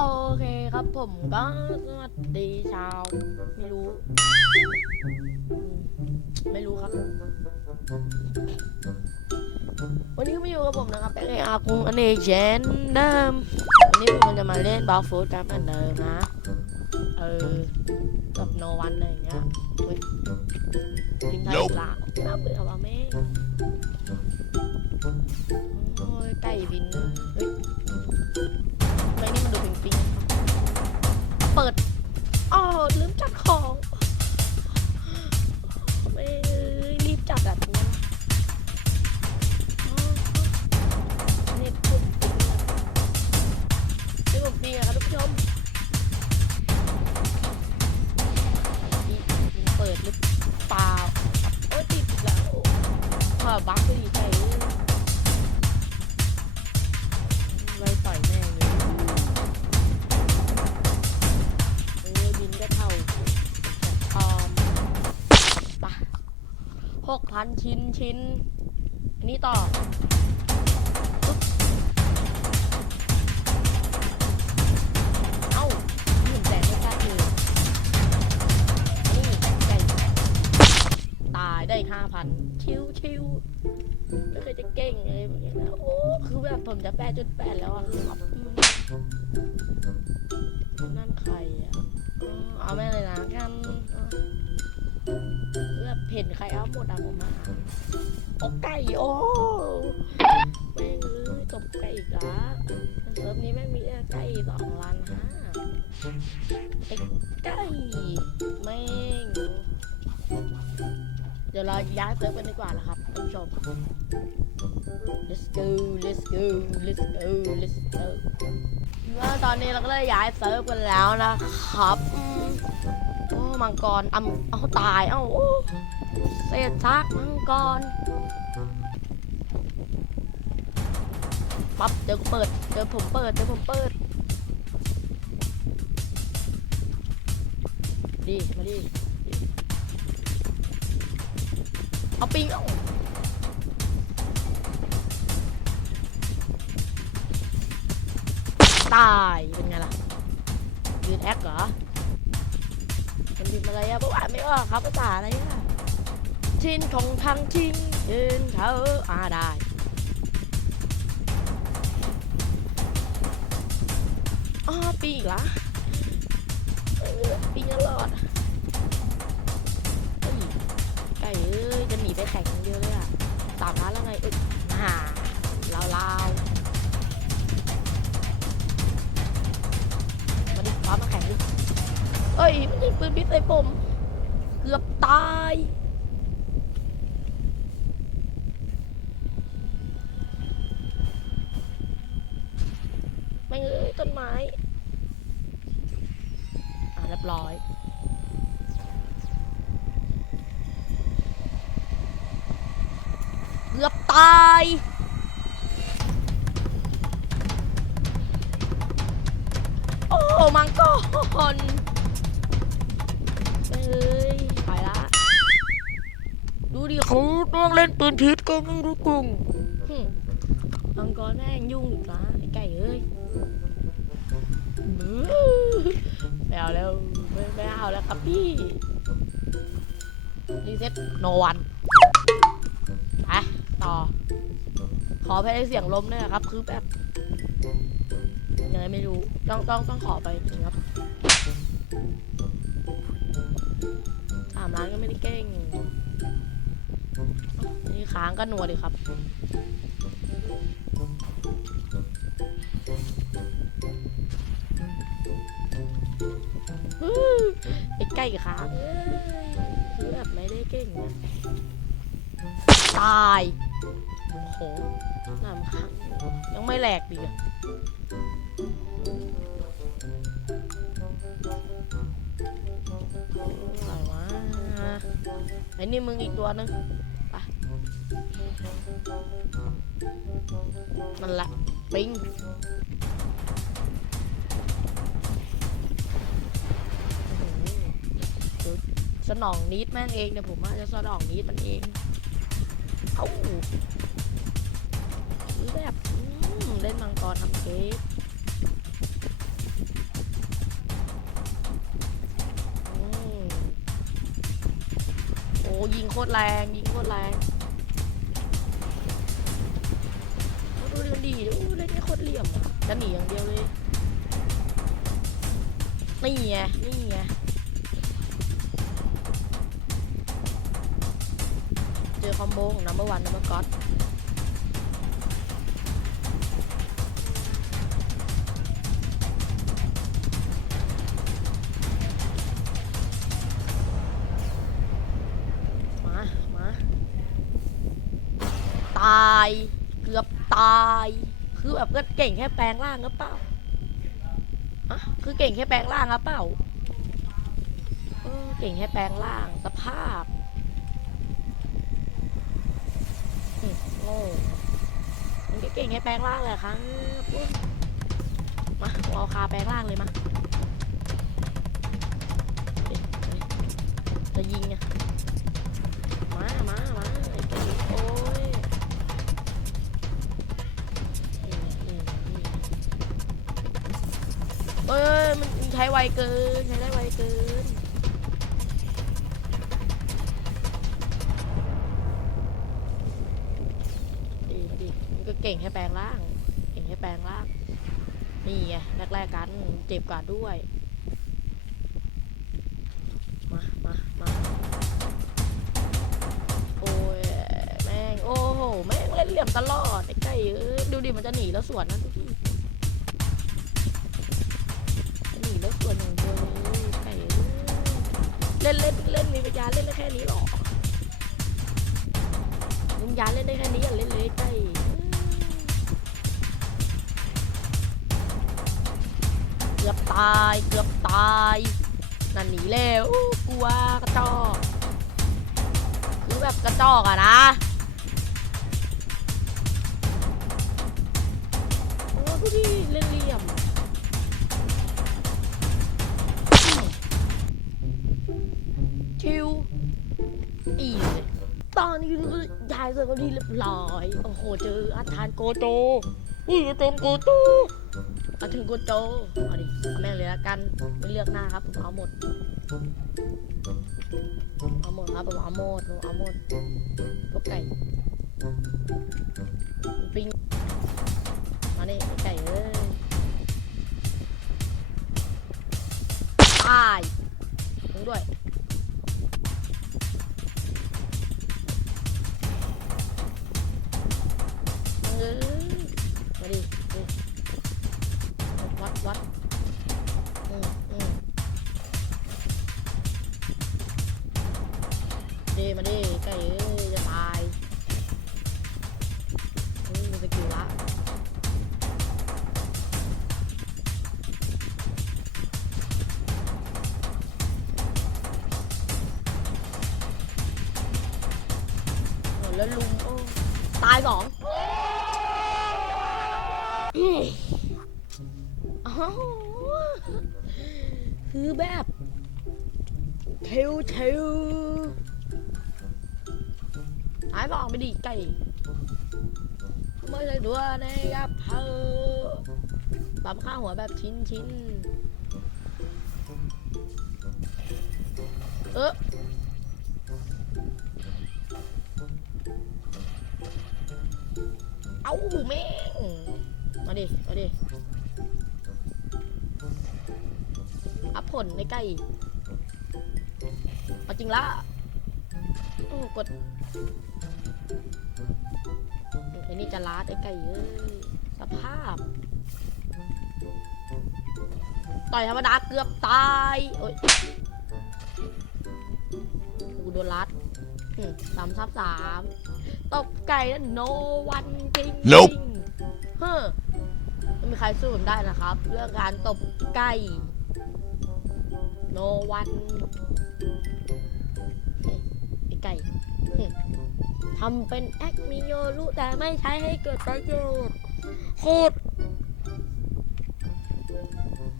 โอเคครับผมก็สวัสดีชาว ไม่รู้ ไม่รู้ครับ วันนี้ก็มาอยู่กับผมนะครับเป็นไออาคุงอเนกเชนเดิมวันนี้ผมจะมาเล่นบอลฟูดครับเหมือนเดิมนะ เออกับโนวันอะไรอย่างเงี้ยทิ้งไทยอีกละน่าเบื่อว่ะแม่ พันชิ้นชิ้นอันนี้ต่อเอ้าหมื่นแสนไม่พลาดเลยอันนี่ไก่ตายได้ห้าพันชิวชิวไม่เคยจะเก่งเลยแบบนี้นะโอ้คือแบบผมจะแปดจุดแปดแล้วอะครับนั่นใครอะเอาแม่เลยนะกัน เลือเห็นใครเอาหมดอะผมมาอกไก่โอ้แม่งเอ้ยตบไก่อีกละเซิร์ฟนี้แม่งมีไก่สองล้านห้าไอ้ไก่แม่งเดี๋ยวเราย้ายเซิร์ฟกันดีกว่านะครับท่านผู้ชม let's go let's go let's go let's go ว่าตอนนี้เราก็ได้ย้ายเซิร์ฟกันแล้วนะครับ มังกรอ้ำเอาตาย เอ้าโอ้เศษซากมังกรปั๊บเดี๋ยวเปิด เดี๋ยวผมเปิด เดี๋ยวผมเปิด ดี มาดิดิเอาปิงเอาตาย เป็นไงล่ะ ยืนแอคเหรอ อะไรอะบอกอ่าไม่ออกครับภาษาอะไรอะชินของทางชิงยืนเธออ่าได้อ๋อปีอีกละปีตลอดเฮ้ยไก่เอ้ยจะหนีไปแข่งอย่างเดียวเลยอะสามล้านแล้วไงเอ้ยอ่าลาวลาวมาดิฟ้ามาแข่งดิ เอ้ยมันยิงปืนพิษใส่ผม เกือบตาย ไม่งเอ้ยต้นไม้ อ่าเรียบร้อยเกือบตาย โอ้ มังกร เอ้ยไปละดูดิเขาต้องเล่นปืนพิษก็ไม่รู้กุ้งหึมังกรแม่งยุ่งอีกละไอ้ไก่เอ้ยบื้อไม่เอาแล้วไม่ไม่เอาแล้วครับพี่รีเซ็ตโนวันไปต่อ ขอไปเสียงลมด้วยนะครับ คือแบบยังไงไม่รู้ ต้องต้องต้องขอไปจริงครับ สามล้านก็ไม่ได้เก่งนี่ค้างก็นัวดิครับไอ้ใกล้ค้างคือแบบไม่ได้เก่งอะตายโอ้โหน้ำค้างยังไม่แหลกดีอะ อ้นี่มึงอีกตัวนึงไปนั่นแหละปิงโอ้โหเดี๋ยวสนองนิดแม่งเองเดี๋ยผมอาจจะสนองนิดมันเองเอ้าแบบเล่นมังกรทำเค้ก ยิงโคตรแรงยิงโคตรแรงดูดิมันดีดิโอ้เล่นโคตรเหลี่ยมอะจะหนีอย่างเดียวเลยนี่ไงนี่ไงเจอคอมโบของนัมเบอร์วันนัมเบอร์ก็อต ตาย เกือบตาย คือแบบก็เก่งแค่แปลงร่างหรือเปล่าอะคือเก่งแค่แปลงร่างหรือเปล่าเออเก่งแค่แปลงร่างสภาพโง่มันก็เก่งแค่แปลงร่างแหละครับมาเอาคาแปลงร่างเลยมาจะยิงอะมา มา มาไอ้เก่งโอ้ เอ้ยมันใช้ไวเกิน ใช้ได้ไวเกิน ดีดีมันก็เก่งแค่แปลงร่าง เก่งแค่แปลงร่าง นี่ไงแรกๆกัน เจ็บกว่าด้วย มามามาโอ้ย แม่ง โอ้โห แม่งเล่นเหลี่ยมตลอดไอ้ไก่เอ้ยดูดิมันจะหนีแล้วสวนนะดูดิห ส่วนอย่างเดียวเลยไก่เล่นเล่นเล่นมีปัญญาเล่นได้แค่นี้หรอมีปัญญาเล่นได้แค่นี้อย่าเล่นเลยไก่เกือบตายเกือบตายนั่นหนีแล้วกลัวกระจอกคือแบบกระจอกอะนะโอ้ดูดิเล่นเหลี่ยม ตอนนี้ยายเสร็จก็ดีเรียบร้อย โอ้โห เจออาจารย์โกโจอุ้ยอาจารย์โกโจอาถึงโกโจ เอาดิเอาแม่งเลยละกันไม่เลือกหน้าครับผมเอาหมด เอาหมดครับผมเอาหมดผมเอาหมดพวกไก่ปิ้งมาเนี่ไอ้ไก่เอ้ยตายมึงด้วย วัดวัดอืมอืมดีมาดิไก่เอ้ยจะตายอืมมีสกิลละโอ้แล้วลุงโอ้ตายสอง คือแบบเทวเทวหายบอกไม่ดีไก่ไม่ใช่ตัวนะครับเธอปั๊มข้าวหัวแบบชิ้นชิ้นเออเอาแม่งมาดิ มาดิ ผลในใกล้เอาจริงละโอ้กดไอ้นี่จะลาดไอ้ไก่เอ้ยสภาพ ต่อยธรรมดาเกือบตายโอ้ยกูโดนลัดอืมสามทับสามตบไก่แล้วโนวันจริง Nope เฮ้อไม่มีใครสู้ผมได้นะครับ เรื่องการตบไก่ โนวันไอไก่ทำเป็นแอคมิโยรุแต่ไม่ใช้ให้เกิดประโยชน์โคตร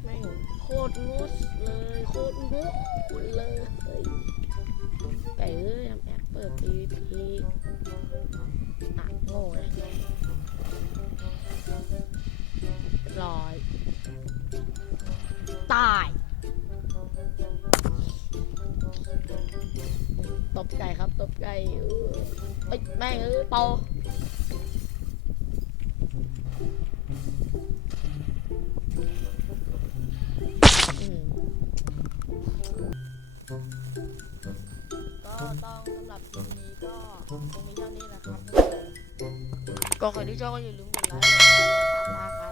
แม่โคตรงดเลยโคตรงดเลยไก่เอ้ยทำแอคเปิด PVP อะโง่เลยร้อย ตาย ตบไก่ครับตบไก่เอ้ยแม่งเออเปาก็ต้องสำหรับคลิปนี้ก็คงมีเท่านี้นะครับ ก็ใครที่ชอบก็อย่าลืมกดไลค์กดแชร์กดซับสไครต์